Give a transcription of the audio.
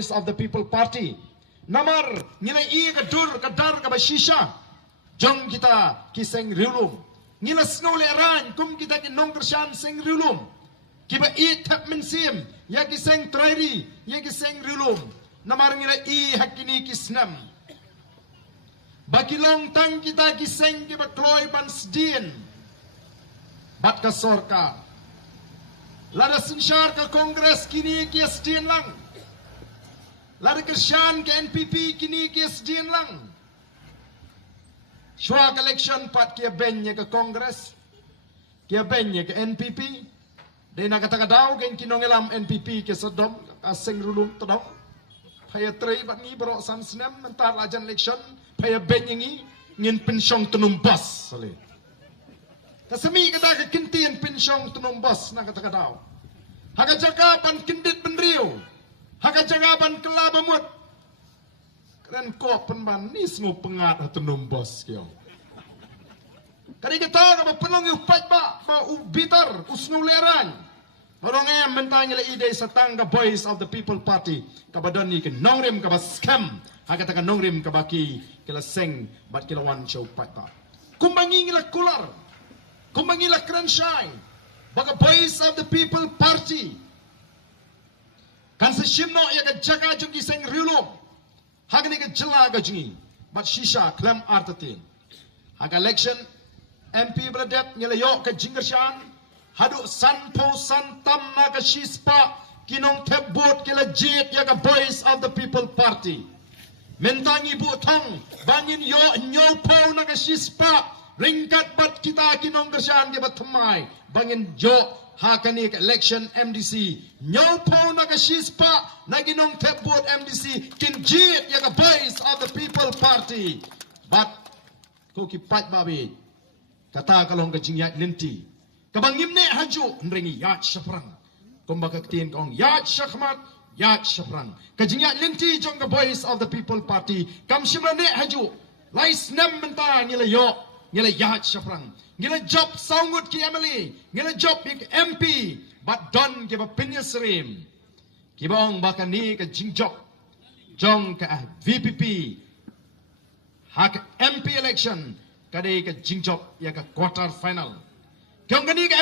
of the People Party. Namar ngila I kadur kadar ka basisha. Jong kita kiseng riulum. Ngila snole aran kum kita kinong kersan seng riulum. Kiba I tap mensim ya kiseng trairi ya kiseng riulum. Namar ngila I hakini kisnam. Bakilong tang kita kiseng kiba kloy bansdien. Bat ka sorka. Lada sinsyar ka kongres kini kiasdien lang. Lada kesyan ke NPP kini kiasdien lang. Syuak election pat kia benye ke kongres. Kia benye ke NPP. Dia nak kata daw gen kinongelam NPP ke Sodom aseng rulung todong. Paya trei bat ni berok san senem mentar lajan election paya benye ngi ngin pensyong tenumbas sale. Kasemi kata ke kintian pensyong tenumbas nak kata daw. Haga jagaban kendit benriu. Haga jagaban kelabamut. Keren ko penban ni semua pengat tenumbas kyo. Kali kita apa penong upat ba ubitar usnuleran. Orang yang mentanya le ide satang ka Boys of the People Party. Kabadon ni ke nongrim ka scam. Haga taka nongrim ka baki kila seng bat kila wan show pata. Kumbangi ngila kular. Kumbangi la krensyai. Baga Boys of the People Party. Kan sa shimno ya ka jaga jungi seng riulong. Haga ni ka jela ka jungi. Bat shisha klem artatin. Haga election MP beradab nyelayok ke jingersyan. Haduk sanpo santam naga shispa. Kinong tebut kila jit ya ka Boys of the People Party. Mentangi butong. Bangin yo nyopo naga shispa. Ringkat bat kita kinong gersyan ke batumay. Bangin yo hakani ke election MDC. Nyopo naga shispa. Naginong tebut MDC. Kinjit ya ka Boys of the People Party. Bat ko kipat babi. Kata kalau kejingyat linti. Kabangim ne haju nringi yat syafrang. Kumbaka ketiin kong yat syakmat yat syafrang. Kejingyat linti jong the Boys of the People Party. Kam shimra ne haju. Lais nem menta ngila yo ngila yat syafrang. Ngila job saungut ki Emily. Ngila job ki MP. But don kiba pinyasrim. Kibong baka ni ke jingjok. Jong ke VPP. Hak MP election. Kadai ke jingjok ya ke quarter final. Kyong kani ke